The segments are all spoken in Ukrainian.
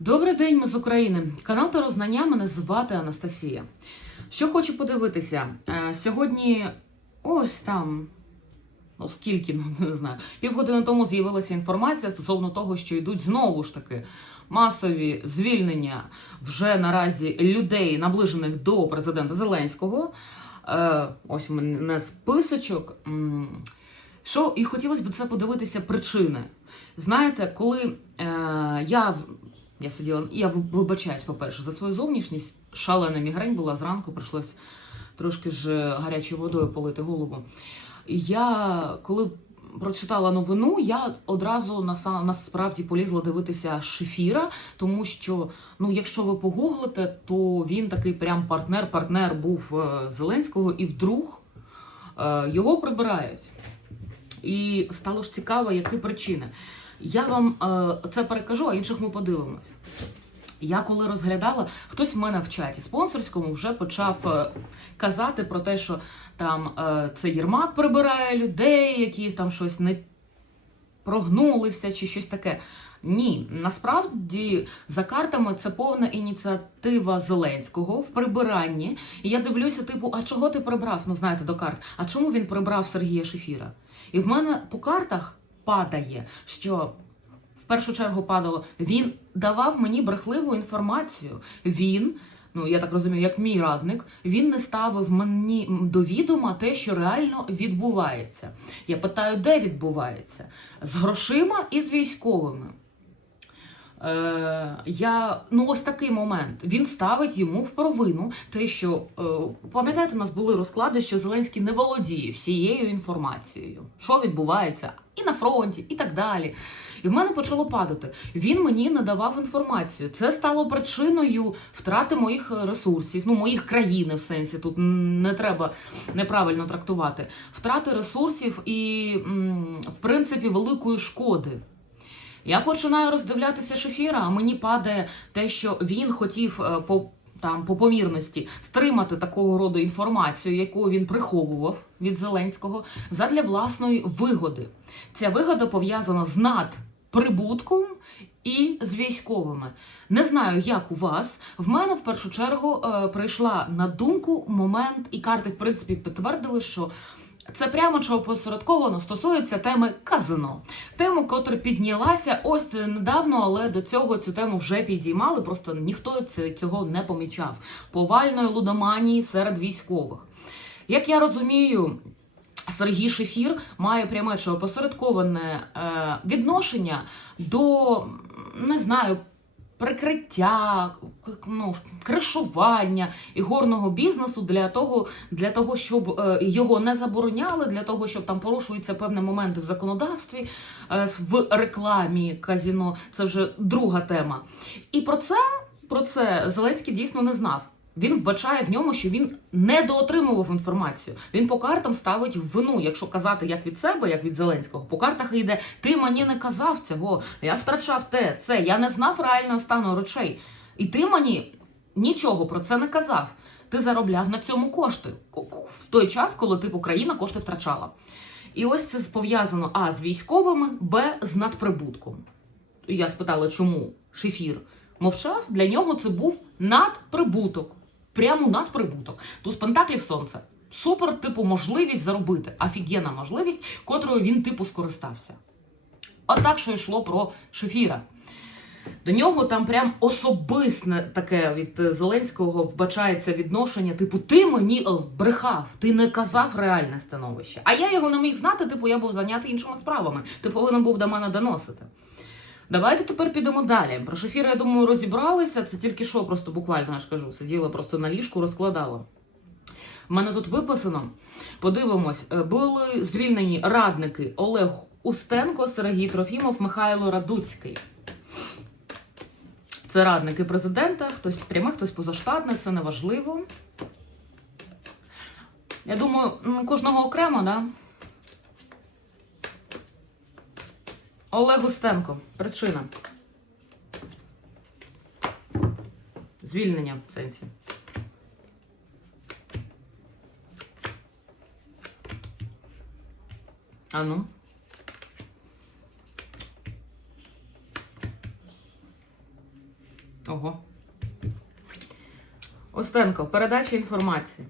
Добрий день, ми з України. Канал Тарознання. Мене звати Анастасія. Що хочу подивитися? Е, Сьогодні ось там, ну скільки, ну не знаю, півгодини тому з'явилася інформація стосовно того, що йдуть знову ж таки масові звільнення вже наразі людей, наближених до президента Зеленського. Е, Ось у мене списочок. Що і хотілося б це подивитися причини. Знаєте, коли е, я, я сиділа, я вибачаюсь, по-перше, за свою зовнішність, шалена мігрень була зранку, прийшлось трошки ж гарячою водою полити голову. І я, коли прочитала новину, я одразу насправді полізла дивитися Шефіра, тому що, ну, якщо ви погуглите, то він такий прям партнер-партнер був е, Зеленського, і вдруг е, його прибирають. І стало ж цікаво, які причини. Я вам е, це перекажу, а інших ми подивимось. Я коли розглядала, хтось в мене в чаті спонсорському вже почав е, казати про те, що там е, це Єрмак прибирає людей, які там щось не прогнулися чи щось таке. Ні, насправді за картами це повна ініціатива Зеленського в прибиранні. І я дивлюся, типу, а чого ти прибрав? Ну знаєте, до карт. А чому він прибрав Сергія Шефіра? І в мене по картах падає, що в першу чергу падало, він давав мені брехливу інформацію. Він. Ну, я так розумію, як мій радник, він не ставив мені до відома те, що реально відбувається. Я питаю, де відбувається? З грошима і з військовими. Е, я, ну ось такий момент. Він ставить йому в провину те, що е, пам'ятаєте, у нас були розклади, що Зеленський не володіє всією інформацією, що відбувається і на фронті, і так далі. І в мене почало падати. Він мені не давав інформацію. Це стало причиною втрати моїх ресурсів, ну моїх країни в сенсі. Тут не треба неправильно трактувати. Втрати ресурсів і, в принципі, великої шкоди. Я починаю роздивлятися шефіра, а мені падає те, що він хотів е, по там по помірності стримати такого роду інформацію, яку він приховував від Зеленського, задля власної вигоди. Ця вигода пов'язана з надприбутком і з військовими. Не знаю, як у вас. В мене в першу чергу е, прийшла на думку момент, і карти, в принципі, підтвердили, що це прямо чи опосередковано стосується теми казино. Тему, котра піднялася ось недавно, але до цього цю тему вже підіймали. Просто ніхто цього не помічав. Повальної лудоманії серед військових. Як я розумію, Сергій Шефір має пряме чи опосередковане е, відношення до не знаю. Прикриття, ну, кришування ігорного бізнесу для того, для того, щоб е, його не забороняли, для того, щоб там порушуються певні моменти в законодавстві, е, в рекламі казіно. Це вже друга тема. І про це, про це Зеленський дійсно не знав. Він вбачає в ньому, що він недоотримував інформацію. Він по картам ставить вину, якщо казати як від себе, як від Зеленського. По картах йде: ти мені не казав цього, я втрачав те, це, я не знав реального стану речей. І ти мені нічого про це не казав. Ти заробляв на цьому кошти Ко- ко- в той час, коли типу країна кошти втрачала. І ось це пов'язано а з військовими, б з надприбутком. Я спитала, чому шефір мовчав. Для нього це був надприбуток. Прямо надприбуток. Туз Пентаклів сонце. Супер, типу, можливість заробити. Офігенна можливість, котрою він, типу, скористався. Отак, що йшло про шефіра. До нього там прям особисне таке від Зеленського вбачається відношення, типу, ти мені е, брехав, ти не казав реальне становище. А я його не міг знати, типу, я був зайнятий іншими справами. Ти повинен був до мене доносити. Давайте тепер підемо далі. Про шефіра, я думаю, розібралися. Це тільки що, просто буквально я ж кажу, сиділа просто на ліжку, розкладала. У мене тут виписано. Подивимось, е, були звільнені радники Олег Устенко, Сергій Трофімов, Михайло Радуцький. Це радники президента, хтось прямий, хтось позаштатний, це неважливо. Я думаю, кожного окремо, да? Олег Устенко. Причина. Звільнення в сенсі. А ну. Ого. Остенко, передача інформації.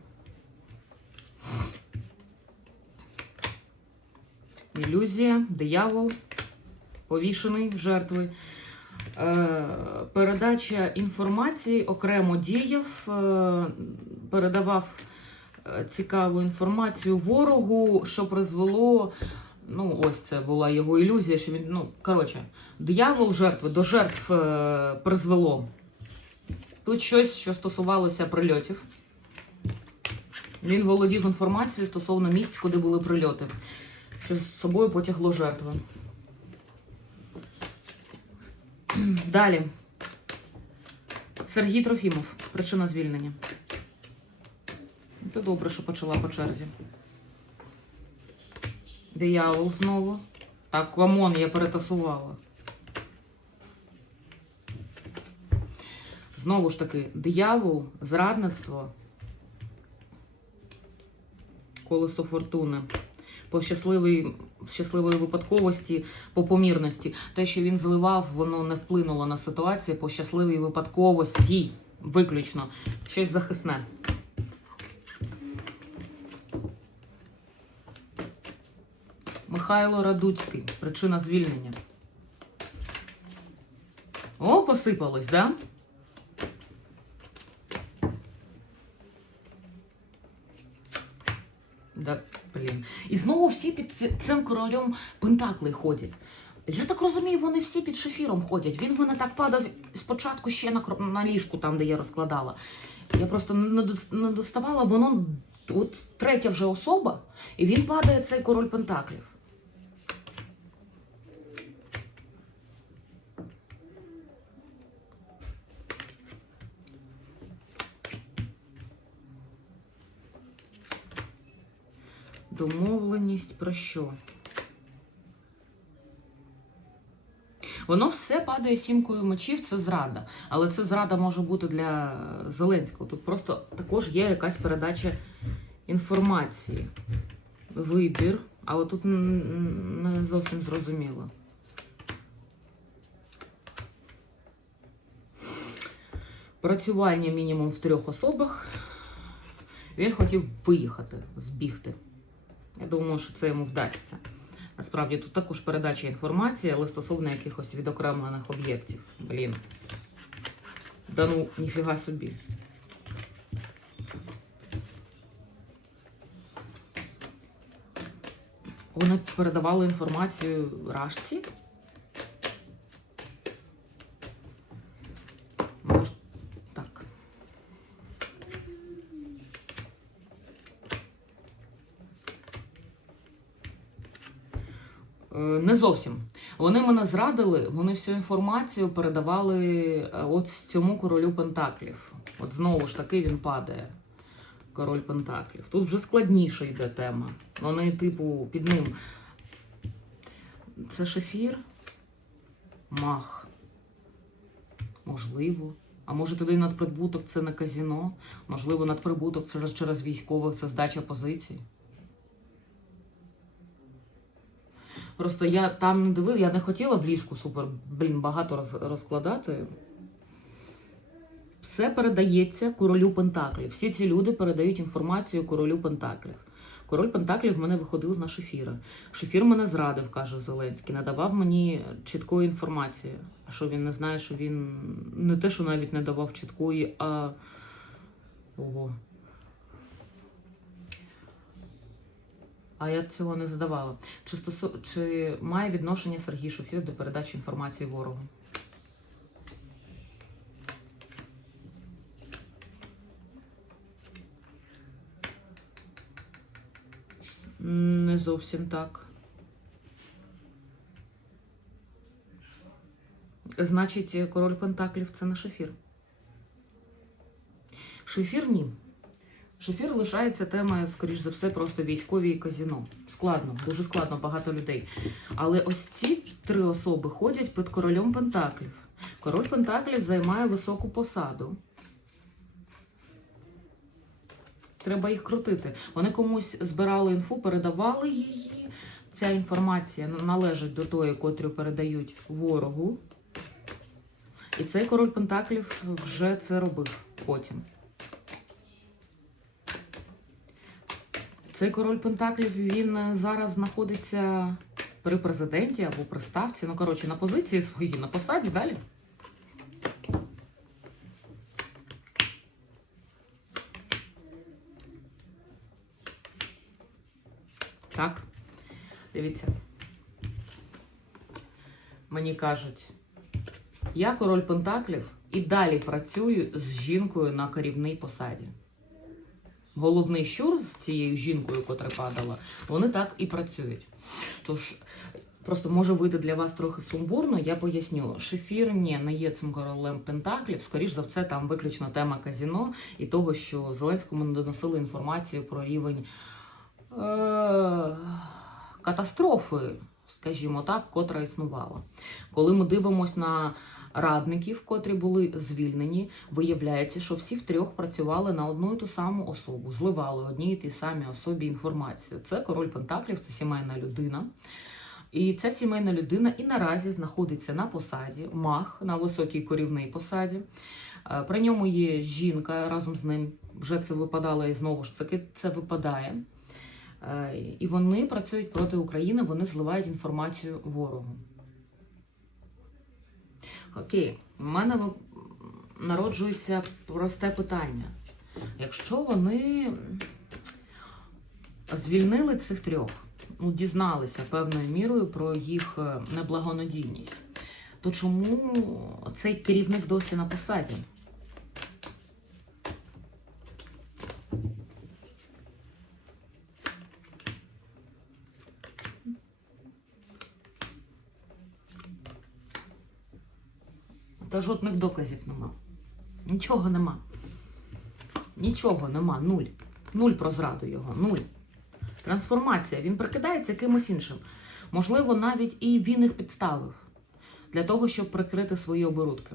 Ілюзія, диявол, повішений жертви. Е, передача інформації окремо діяв, е, передавав е, цікаву інформацію ворогу, що призвело. Ну, ось це була його ілюзія, що він. Ну, коротше, диявол жертви до жертв призвело. Тут щось, що стосувалося прильотів. Він володів інформацією стосовно місць, куди були прильоти, що з собою потягло жертви. Далі. Сергій Трофімов. Причина звільнення. Це добре, що почала по черзі. Диявол знову. Так, камон, я перетасувала. Знову ж таки, диявол, зрадництво, колесо фортуни. По щасливій, щасливої випадковості, по помірності. Те, що він зливав, воно не вплинуло на ситуацію по щасливій випадковості. Виключно. Щось захисне. Михайло Радуцький. Причина звільнення. О, посипалось, да? Да, блін. І знову всі під цим королем Пентакли ходять. Я так розумію, вони всі під шефіром ходять. Він в мене так падав спочатку ще на, на ліжку, там, де я розкладала. Я просто не доставала, воно от третя вже особа, і він падає цей король Пентаклів. Про що? Воно все падає сімкою мечів, це зрада. Але це зрада може бути для Зеленського. Тут просто також є якась передача інформації. Вибір. Але тут не зовсім зрозуміло. Працювання мінімум в трьох особах. Він хотів виїхати, збігти. Я думаю, що це йому вдасться. Насправді тут також передача інформації, але стосовно якихось відокремлених об'єктів. Блін. Да ну, ніфіга собі. Вони передавали інформацію Рашці. Може, так. Е, Не зовсім. Вони мене зрадили, вони всю інформацію передавали е, от цьому королю Пентаклів. От знову ж таки він падає. Король Пентаклів. Тут вже складніша йде тема. Вони, типу, під ним. Це шефір? Мах. Можливо. А може тоді надприбуток це не казіно? Можливо, надприбуток це через військових, це здача позицій. Просто я там не дивив, я не хотіла в ліжку супер, блін, багато роз, розкладати. Все передається королю Пентаклів. Всі ці люди передають інформацію королю Пентаклів. Король Пентаклів в мене виходив на шефіра. Шефір мене зрадив, каже Зеленський, надавав мені чіткої інформації. А що він не знає, що він не те, що навіть не давав чіткої, а. Ого. А я цього не задавала. Чи, стосу... Чи має відношення Сергій Шефір до передачі інформації ворогу? Не зовсім так. Значить, король Пентаклів це не шефір. Шефір ні. Шефір лишається темою, скоріш за все, просто військові і казіно. Складно, дуже складно, багато людей. Але ось ці три особи ходять під королем Пентаклів. Король Пентаклів займає високу посаду. Треба їх крутити. Вони комусь збирали інфу, передавали її. Ця інформація належить до тої, котру передають ворогу. І цей король Пентаклів вже це робив потім. Цей король Пентаклів він е, зараз знаходиться при президенті або при ставці. Ну, коротше, на позиції своїй, на посаді далі. Так, дивіться. Мені кажуть, я король Пентаклів і далі працюю з жінкою на керівній посаді. Головний щур з цією жінкою, котра падала, вони так і працюють. Тож, просто може вийти для вас трохи сумбурно, я поясню. Шефір ні, не є цим королем Пентаклів. Скоріш за все, там виключно тема казіно і того, що Зеленському не доносили інформацію про рівень е- катастрофи, скажімо так, котра існувала. Коли ми дивимося на радників, котрі були звільнені, виявляється, що всі втрьох працювали на одну і ту саму особу, зливали одній і тій самій особі інформацію. Це король Пентаклів, це сімейна людина. І ця сімейна людина і наразі знаходиться на посаді, мах на високій корівній посаді. Е, При ньому є жінка разом з ним. Вже це випадало і знову ж таки це випадає. Е, І вони працюють проти України, вони зливають інформацію ворогу. Окей, в мене народжується просте питання. Якщо вони звільнили цих трьох, ну, дізналися певною мірою про їх е, неблагонадійність, то чому цей керівник досі на посаді? Та жодних доказів нема. Нічого нема. Нічого нема. Нуль. Нуль про зраду його. Нуль. Трансформація. Він прикидається кимось іншим. Можливо, навіть і він їх підставив для того, щоб прикрити свої оборудки.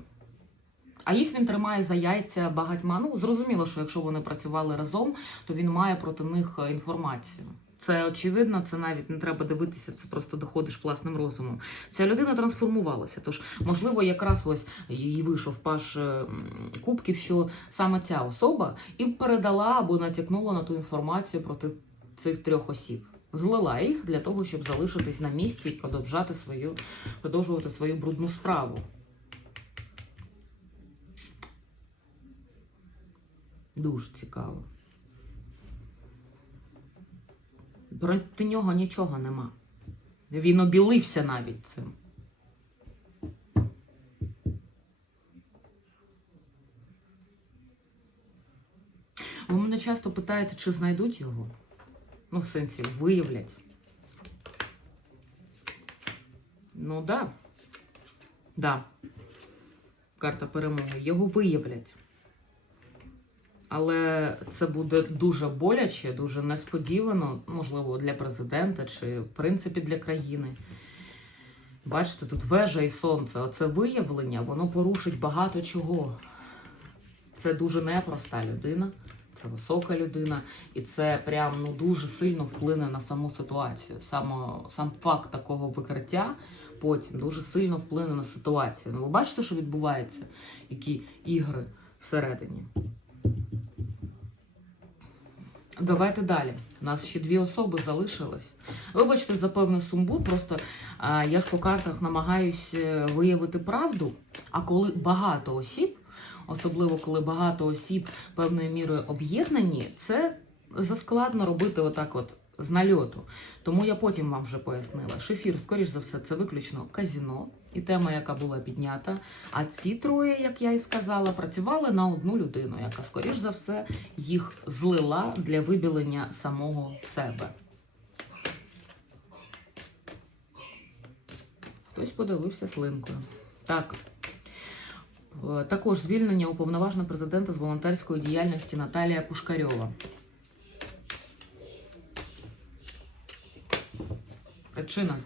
А їх він тримає за яйця багатьма. Ну, зрозуміло, що якщо вони працювали разом, то він має проти них е, інформацію. Це очевидно, це навіть не треба дивитися, це просто доходиш власним розумом. Ця людина трансформувалася. Тож, можливо, якраз ось їй вийшов паш е, кубків, що саме ця особа і передала або натякнула на ту інформацію проти цих трьох осіб. Злила їх для того, щоб залишитись на місці і продовжати свою, продовжувати свою брудну справу. Дуже цікаво. Проти нього нічого нема. Він обілився навіть цим. Ви мене часто питаєте, чи знайдуть його? Ну, в сенсі, виявлять. Ну, да. Да. Карта перемоги. Його виявлять. Але це буде дуже боляче, дуже несподівано, можливо, для президента чи, в принципі, для країни. Бачите, тут вежа і сонце. Оце виявлення, воно порушить багато чого. Це дуже непроста людина, це висока людина, і це прям ну, дуже сильно вплине на саму ситуацію. Само, сам факт такого викриття потім дуже сильно вплине на ситуацію. Ну, ви бачите, що відбувається, які ігри всередині. Давайте далі. У нас ще дві особи залишилось. Вибачте за певний сумбур, просто а, я ж по картах намагаюсь е, виявити правду. А коли багато осіб, особливо коли багато осіб певною мірою об'єднані, це заскладно робити отак от з нальоту. Тому я потім вам вже пояснила. Шефір, скоріш за все, це виключно казіно і тема, яка була піднята. А ці троє, як я і сказала, працювали на одну людину, яка, скоріш за все, їх злила для вибілення самого себе. Хтось подивився слинкою. Так. Е, Також звільнення уповноваженого президента з волонтерської діяльності Наталія Пушкарьова. Причина.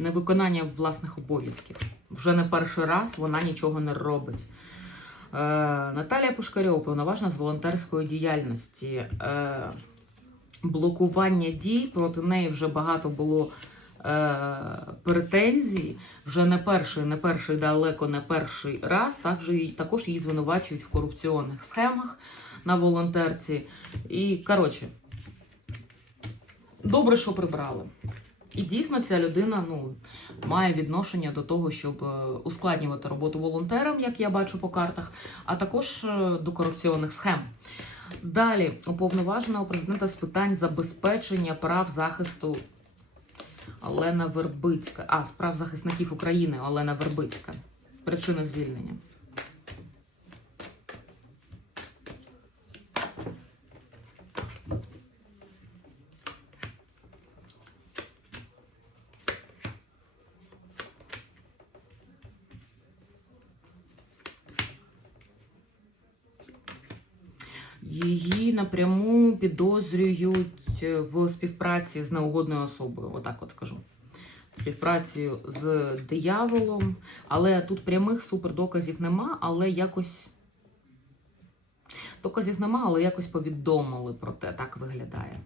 Невиконання власних обов'язків. Вже не перший раз вона нічого не робить. Е, Наталія Пушкарьова, уповноважена з волонтерської діяльності. Е, блокування дій. Проти неї вже багато було е, претензій. Вже не перший, не перший далеко не перший раз. Також, також її звинувачують в корупційних схемах на волонтерці. І коротше, добре, що прибрали. І дійсно ця людина ну, має відношення до того, щоб е, ускладнювати роботу волонтерам, як я бачу по картах, а також е, до корупційних схем. Далі уповноважена у президента з питань забезпечення прав захисту Олена Вербицька. А, з прав захисників України Олена Вербицька. Причини звільнення. Її напряму підозрюють в співпраці з неугодною особою, отак от скажу. Співпрацю з дияволом, але тут прямих супердоказів нема, але якось. Доказів нема, але якось повідомили про те, так виглядає.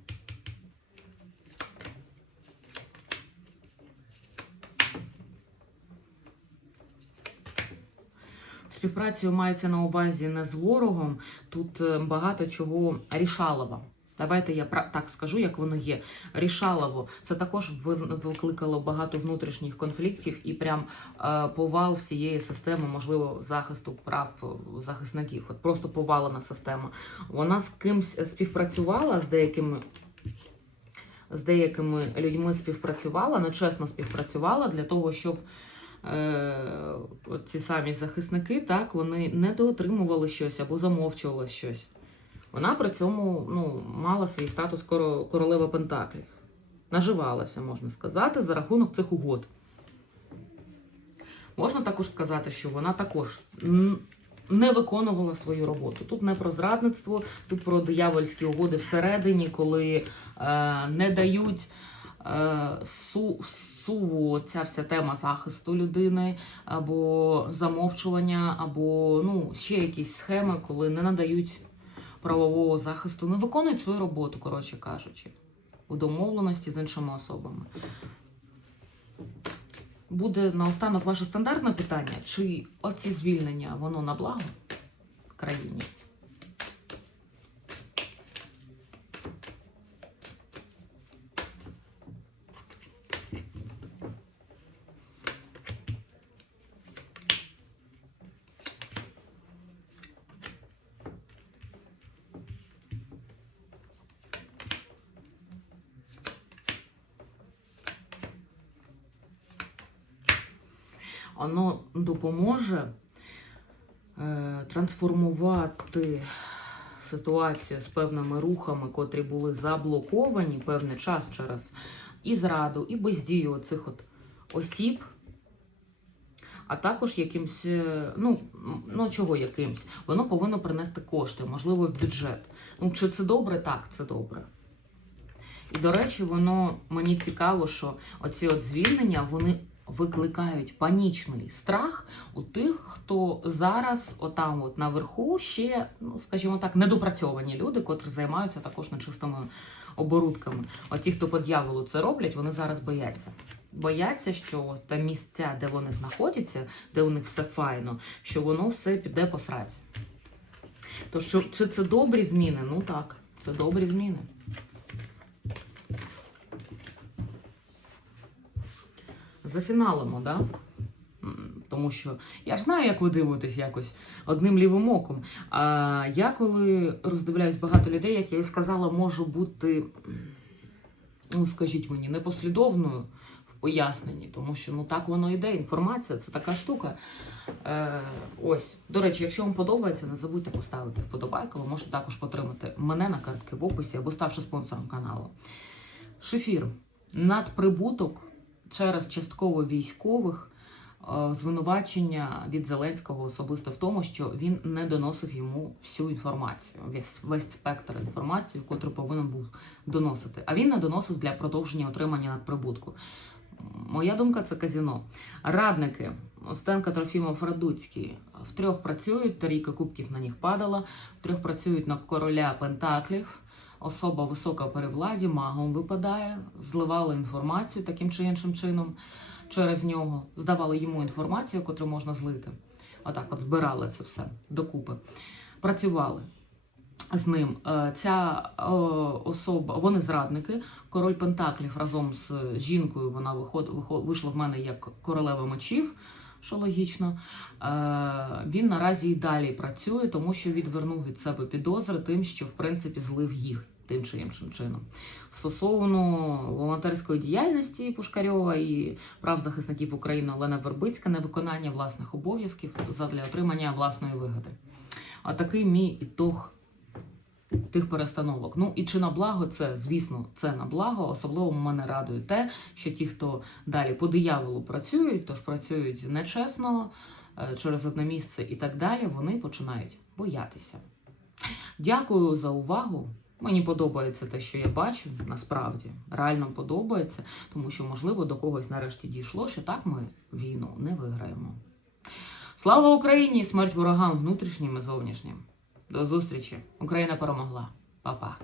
Співпрацею мається на увазі не з ворогом, тут е, багато чого рішалова. Давайте я так скажу, як воно є. Рішалово це також викликало багато внутрішніх конфліктів і прям е, повал всієї системи, можливо, захисту прав е, захисників. От просто повалена система. Вона з кимсь співпрацювала з деякими. З деякими людьми співпрацювала, нечесно співпрацювала для того, щоб ці самі захисники, так, вони недоотримували щось або замовчували щось. Вона при цьому ну, мала свій статус коро- королеви Пентаклів. Наживалася, можна сказати, за рахунок цих угод. Можна також сказати, що вона також не виконувала свою роботу. Тут не про зрадництво, тут про диявольські угоди всередині, коли е, не дають е, су, суву ця вся тема захисту людини, або замовчування, або ну, ще якісь схеми, коли не надають правового захисту, не виконують свою роботу, коротше кажучи, у домовленості з іншими особами. Буде наостанок ваше стандартне питання, чи оці звільнення воно на благо країні? Воно допоможе е, трансформувати ситуацію з певними рухами, котрі були заблоковані певний час через і зраду, і бездію цих от осіб. А також якимсь, е, ну, ну чого якимсь, воно повинно принести кошти, можливо, в бюджет. Ну, чи це добре? Так, це добре. І, до речі, воно мені цікаво, що оці от звільнення вони викликають панічний страх у тих, хто зараз, отам, от наверху, ще, ну скажімо так, недопрацьовані люди, котрі займаються також нечистими оборудками. От ті, хто по дьяволу це роблять, вони зараз бояться. Бояться, що та місця, де вони знаходяться, де у них все файно, що воно все піде по сраці. То що чи це добрі зміни? Ну так, це добрі зміни. Зафіналимо, да? Тому що я ж знаю, як ви дивитесь якось одним лівим оком. А я коли роздивляюсь багато людей, як я і сказала, можу бути, ну скажіть мені, непослідовною в поясненні, тому що ну так воно йде. Інформація це така штука. Е, ось, до речі, якщо вам подобається, не забудьте поставити вподобайку. Ви можете також підтримати мене на картки в описі або ставши спонсором каналу. Шефір. Надприбуток через частково військових е, звинувачення від Зеленського особисто в тому, що він не доносив йому всю інформацію, весь, весь спектр інформації, котру повинен був доносити. А він не доносив для продовження отримання надприбутку. Моя думка це казіно. Радники Остенка Трофімов Радуцький в трьох працюють, трійка кубків на них падала, в трьох працюють на короля Пентаклів. Особа висока при владі, магом випадає, зливала інформацію таким чи іншим чином через нього, здавали йому інформацію, яку можна злити. Отак от збирали це все докупи. Працювали з ним. Е, Ця особа, вони зрадники. Король Пентаклів разом з жінкою вона виход, виход, вийшла в мене як королева мечів, що логічно. Е, Він наразі і далі працює, тому що відвернув від себе підозри тим, що в принципі злив їх тим чи іншим чином. Стосовно волонтерської діяльності Пушкарьова і прав захисників України Олена Вербицька невиконання власних обов'язків задля отримання власної вигоди. А такий мій ітог тих перестановок. Ну і чи на благо це, звісно, це на благо. Особливо мене радує те, що ті, хто далі по дияволу працюють, тож працюють нечесно е, через одне місце і так далі, вони починають боятися. Дякую за увагу. Мені подобається те, що я бачу, насправді реально подобається, тому що, можливо, до когось нарешті дійшло, що так ми війну не виграємо. Слава Україні! Смерть ворогам внутрішнім і зовнішнім. До зустрічі! Україна перемогла. Па-па!